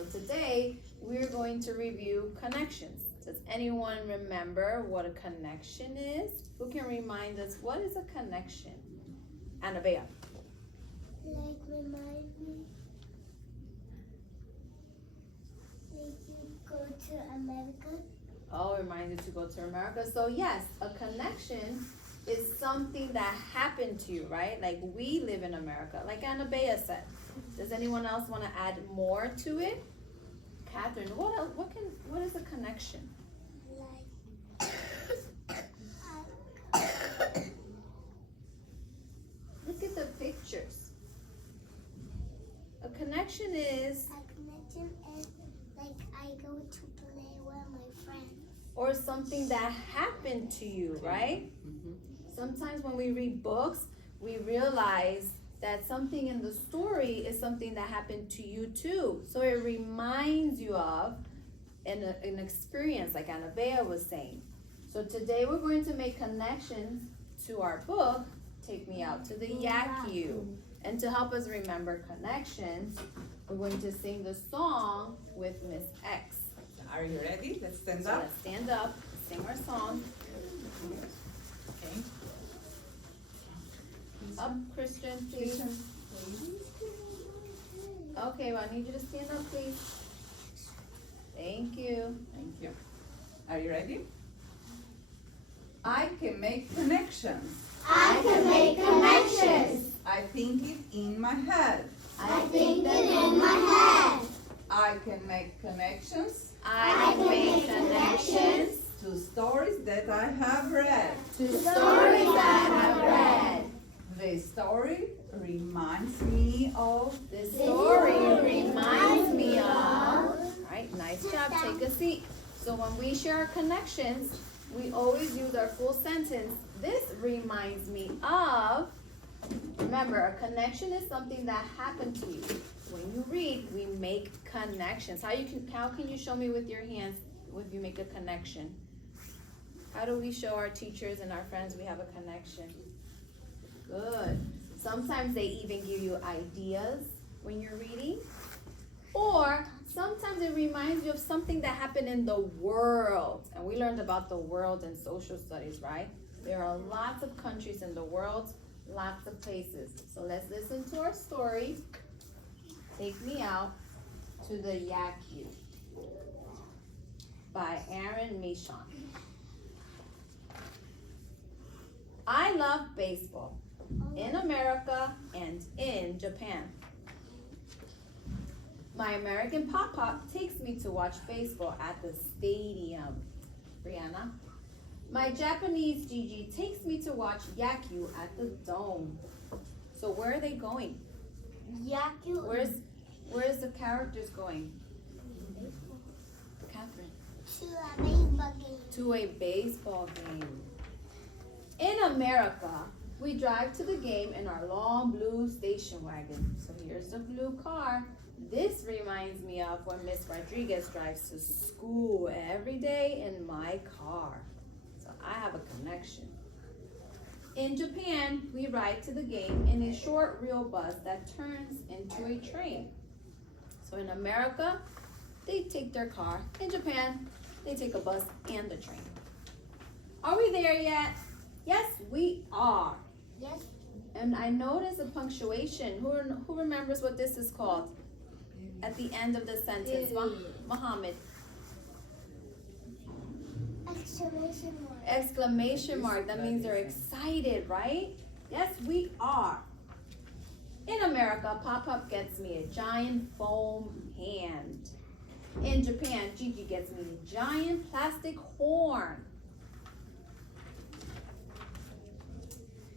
So today we're going to review connections. Does anyone remember what a connection is? Who can remind us what is a connection? Annabea. Like remind me, like you go to America. Oh, remind you to go to America. So yes, a connection is something that happened to you, right? Like we live in America, like Annabea said. Does anyone else want to add more to it? Catherine, what else? What is a connection? Like Look at the pictures. A connection is, a connection is like I go to play with my friends. or something that happened to you, right? Sometimes when we read books, we realize that something in the story is something that happened to you too. So it reminds you of an experience, like Annabea was saying. So today we're going to make connections to our book, Take Me Out to the Yaku. And to help us remember connections, we're going to sing the song with Miss X. Are you ready? Let's stand So up. let's stand up, sing our song. Okay. Up, Christian, please. Okay, well, I need you to stand up, please. Thank you. Thank you. Are you ready? I can make connections. I can make connections. I think it in my head. I think it in my head. I can make connections I can make connections to stories that I have read. to stories that I have read. The story reminds me of This story reminds me of. All right, nice job. Take a seat. So when we share our connections, we always use our full sentence. This reminds me of. Remember, a connection is something that happened to you. When you read, we make connections. How can you show me with your hands if you make a connection? How do we show our teachers and our friends we have a connection? Good. Sometimes they even give you ideas when you're reading. Or sometimes it reminds you of something that happened in the world. And we learned about the world in social studies, right? There are lots of countries in the world, lots of places. So let's listen to our story. Take Me Out to the Yaku by Aaron Mishon. I love baseball in America and in Japan. My American Pop-Pop takes me to watch baseball at the stadium. Brianna. My Japanese Gigi takes me to watch Yaku at the dome. So where are they going? Yaku. Where's the characters going? Catherine. To a baseball game. To a baseball game. In America, we drive to the game in our long blue station wagon. So here's the blue car. This reminds me of when Miss Rodriguez drives to school every day in my car. So I have a connection. In Japan, we ride to the game in a short reel bus that turns into a train. So in America, they take their car. In Japan, they take a bus and the train. Are we there yet? Yes, we are. Yes. And I noticed a punctuation. Who remembers what this is called? At the end of the sentence, Muhammad. Exclamation mark. Exclamation mark. That means they're excited, right? Yes, we are. In America, Pop-Up gets me a giant foam hand. In Japan, Gigi gets me a giant plastic horn.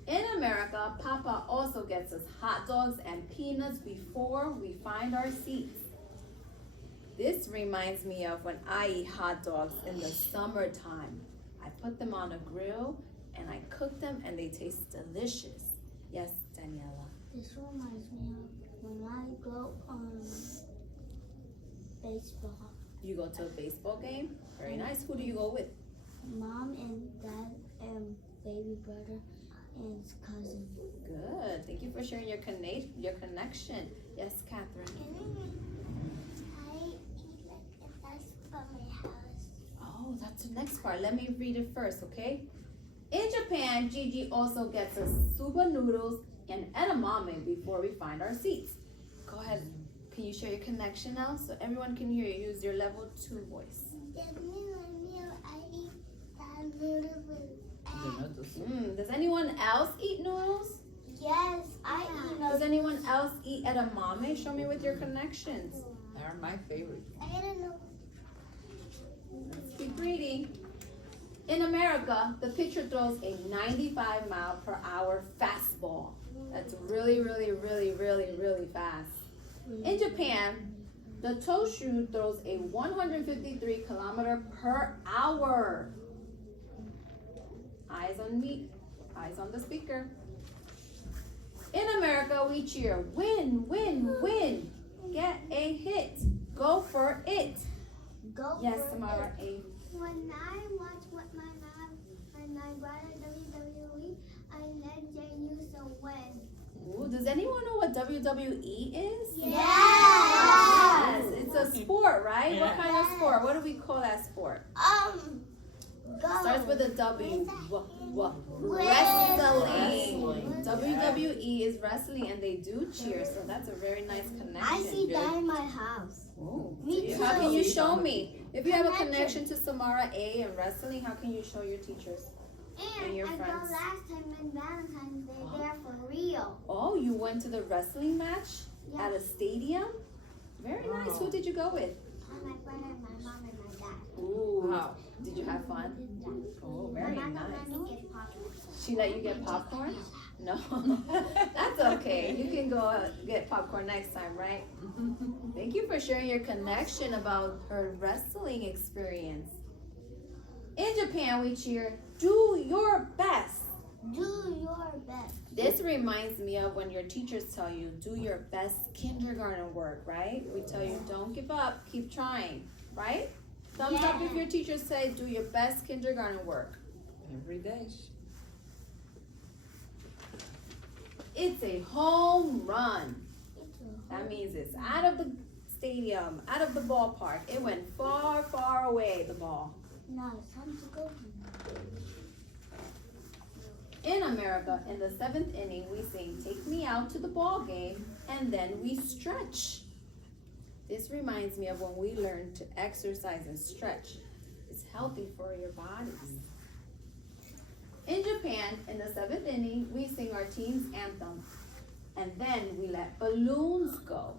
In America, Papa also gets us hot dogs and peanuts before we find our seats. This reminds me of when I eat hot dogs in the summertime. I put them on a grill and I cook them and they taste delicious. Yes, Daniela. This reminds me of when I go on baseball. You go to a baseball game? Very nice. Who do you go with? Mom and dad and baby brother and his cousin. Good. Thank you for sharing your connection. Yes, Catherine. I part. Let me read it first, okay? In Japan, Gigi also gets us soba noodles and edamame before we find our seats. Go ahead. Can you share your connection now so everyone can hear you? Use your level 2 voice. I eat that noodle with egg. Does anyone else eat noodles? Yes, I eat Does anyone else eat edamame? Show me with your connections. They're my favorite. I don't know. Let's keep reading. In America, the pitcher throws a 95-mile-per-hour fastball. That's really, really, really, really, really fast. In Japan, the Toshu throws a 153 km/h. Eyes on me, eyes on the speaker. In America, we cheer, win, win, win. Get a hit. Go for it. Go Yes, for Samara it. A. When I watch with my mom and my brother WWE, I let Jay use a win. Ooh, does anyone know what WWE is? Yes. Yes, it's a sport, right? What kind of sport? What do we call that sport? Go. Starts with a W. Wrestling. Wrestling. WWE is wrestling, and they do cheer, so that's a very nice connection. I see that in my house. Ooh. Me How can too. you show me? If you have a connection to Samara A and wrestling, how can you show your teachers? And your I go friends. last time in Valentine's Day there for real. Oh, you went to the wrestling match Yeah. at a stadium? Very nice. Who did you go with? My brother, my mom, and my dad. Ooh. Wow. Did you have fun? Oh, very my mom nice. let me get popcorn. She let you get popcorn? No. That's okay. You can go get popcorn next time, right? Thank you for sharing your connection about her wrestling experience. In Japan, we cheer, do your best. Do your best. This reminds me of when your teachers tell you, do your best kindergarten work, right? We tell you, don't give up, keep trying, right? Thumbs up if your teachers say, do your best kindergarten work. Every day. It's a home run. That means it's out of the stadium, out of the ballpark. It went far, far away, the ball. Now it's time to go. In America, in the 7th inning, we sing, take me out to the ball game, and then we stretch. This reminds me of when we learn to exercise and stretch. It's healthy for your bodies. In Japan, in the 7th inning, we sing our team's anthem, and then we let balloons go.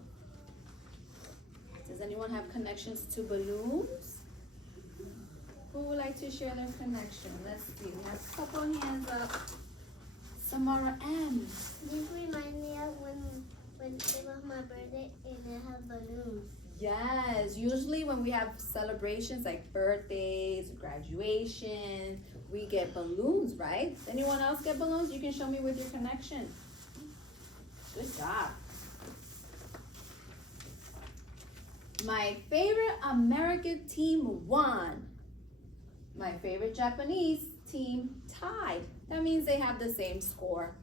Does anyone have connections to balloons? Who would like to share their connection? Let's see. We have a couple hands up. Samara M. This reminds me of when it was my birthday and I had balloons. Yes, usually when we have celebrations like birthdays, graduation, we get balloons, right? Anyone else get balloons? You can show me with your connection. Good job. My favorite American team won. My favorite Japanese team tied. That means they have the same score.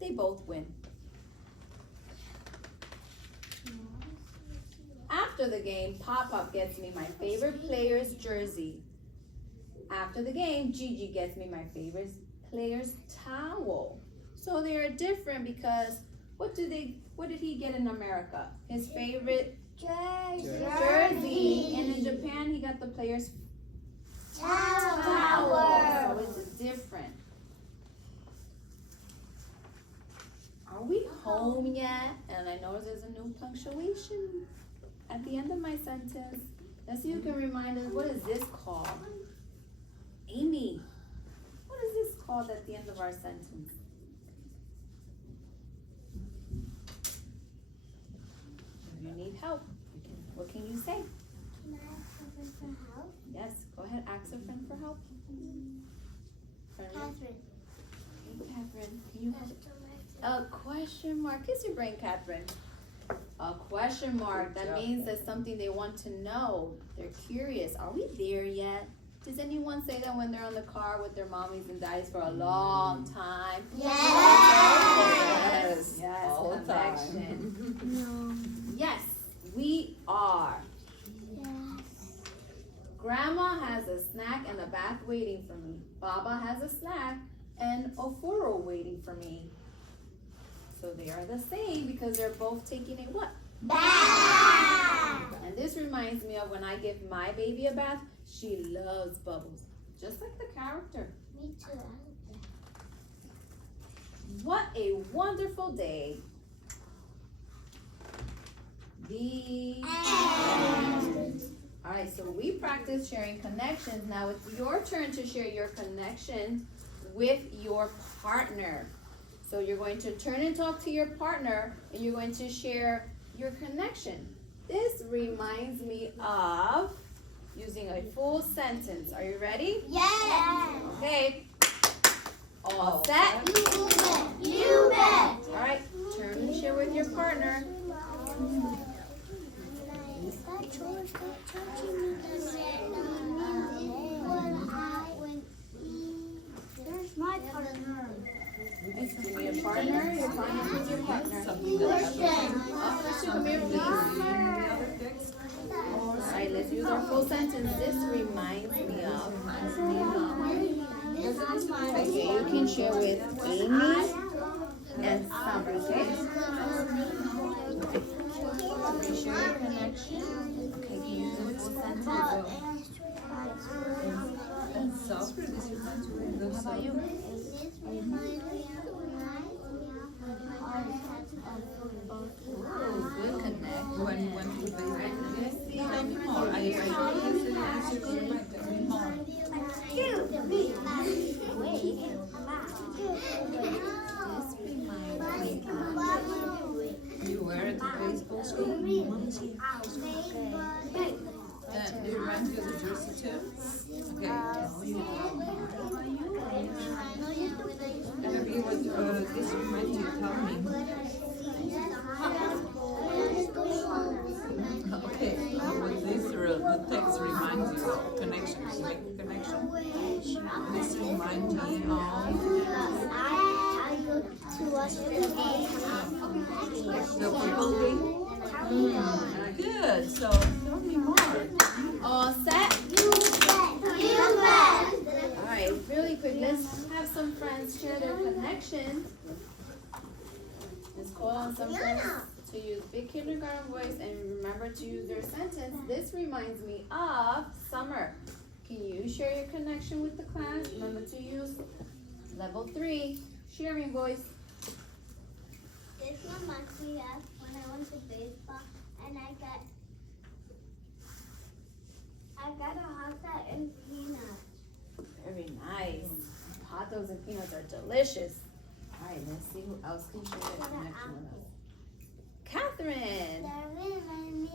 They both win. After the game, Pop-Pop gets me my favorite player's jersey. After the game, Gigi gets me my favorite player's towel. So they are different because what did he get in America? His favorite jersey. And in Japan, he got the player's towel. So it's different. Are we home yet? And I notice there's a new punctuation at the end of my sentence. Let's see who can remind us, what is this called? Amy, what is this called at the end of our sentence? If you need help, what can you say? Can I ask a friend for help? Yes, go ahead, ask a friend for help. Catherine. Hey, Catherine, can you help? A question mark. Kiss your brain, Catherine. A question mark. That means there's something they want to know. They're curious. Are we there yet? Does anyone say that when they're on the car with their mommies and daddies for a long time? Yes. Yes, All the connection. No. Yes, we are. Yes. Grandma has a snack and a bath waiting for me. Baba has a snack and a furrow waiting for me. So they are the same because they're both taking a what? Bath. And this reminds me of when I give my baby a bath. She loves bubbles, just like the character. Me too. What a wonderful day. The All right, so we practice sharing connections. Now it's your turn to share your connection with your partner. So you're going to turn and talk to your partner, and you're going to share your connection. This reminds me of using a full sentence. Are you ready? Yes. Okay. All set? You bet. You bet. All right, turn and share with your partner. There's my partner. Give me your partner. Your partner. Who's your partner? Christian. Christian, come here, please. All right, let's use our full sentence. This reminds me of. Okay, you can share with Amy and Summer, okay? Share your connection. Okay, can you use the full sentence? How about you? Oh, good connect. When you All right, let's see. tell me more. I You were at the baseball school? Then do you run to the jersey too? Okay. Maybe what this reminds you, tell me. Okay, what the text reminds you of connections, make a connection. This reminds me of the football game. Good, so tell me more. All set? You bet. You bet. All right, really quick, let's have some friends share their connection. Let's call on some friends to use big kindergarten voice and remember to use their sentence. This reminds me of Summer. Can you share your connection with the class? Remember to use level 3 sharing voice. This reminds me of when I went to baseball and I got a hot dog and peanuts. Very nice. Hot dogs and peanuts are delicious. All right, let's see who else can share their connection with us. Catherine. That reminds me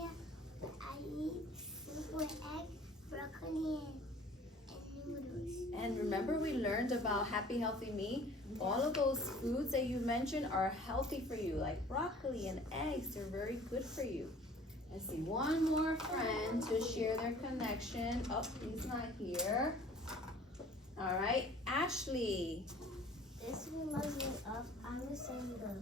of I eat soup with egg, broccoli, and noodles. And remember we learned about Happy Healthy Me? All of those foods that you mentioned are healthy for you, like broccoli and eggs. They're very good for you. Let's see, one more friend to share their connection. Oh, he's not here. All right, Ashley. This reminds me of I was in the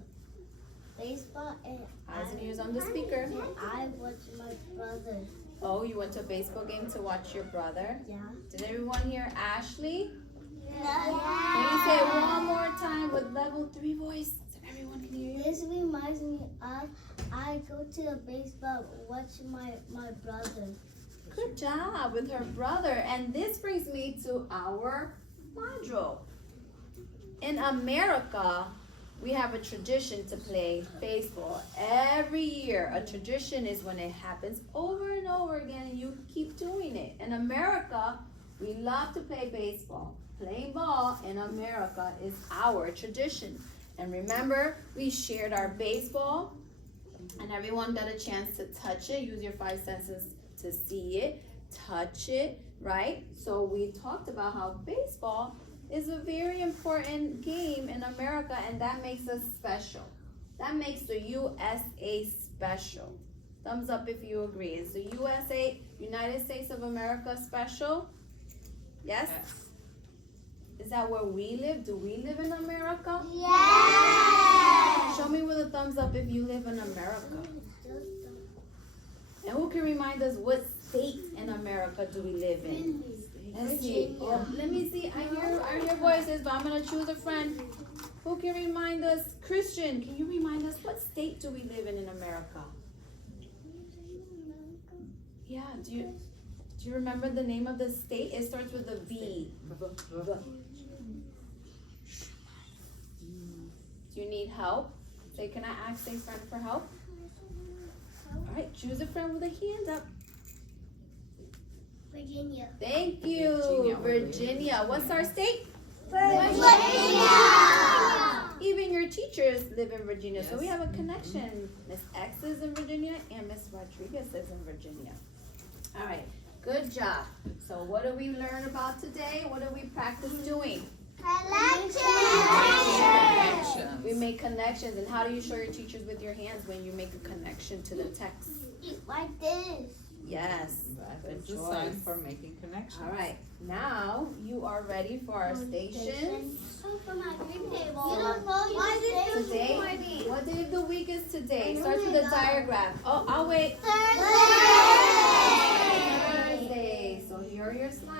baseball and Eyes and ears on the speaker. I watched my brother. Oh, you went to a baseball game to watch your brother? Yeah. Did everyone hear Ashley? Yeah. Can you say it one more time with level 3 voice so everyone can hear you? This reminds me of I go to the baseball watch my brother. Good job with her brother. And this brings me to our module. In America, we have a tradition to play baseball every year. A tradition is when it happens over and over again and you keep doing it. In America, we love to play baseball. Playing ball in America is our tradition. And remember, we shared our baseball and everyone got a chance to touch it. Use your 5 senses to see it, touch it, right? So we talked about how baseball is a very important game in America, and that makes us special. That makes the USA special. Thumbs up if you agree. Is the USA, United States of America, special? Yes? Is that where we live? Do we live in America? Yeah. Show me with a thumbs up if you live in America. And who can remind us what state in America do we live in? Let's see. Oh, let me see. I hear voices, but I'm gonna choose a friend. Who can remind us? Christian, can you remind us what state do we live in America? Yeah, do you remember the name of the state? It starts with a V. Do you need help? Say, can I ask a friend for help? All right, choose a friend with a hand up. Virginia. Thank you, Virginia. What's our state? Virginia. Even your teachers live in Virginia, so we have a connection. Miss X is in Virginia and Miss Rodriguez is in Virginia. All right, good job. So what do we learn about today? What do we practice doing? Connections. We make connections. And how do you show your teachers with your hands when you make a connection to the text? Like this. Yes. That Good is a sign choice. for making connections. All right, now you are ready for our stations. For my green table. You don't know you Today, what day of the week is today? Starts with a diagram. Oh, I'll wait. Thursday. So here are your slides.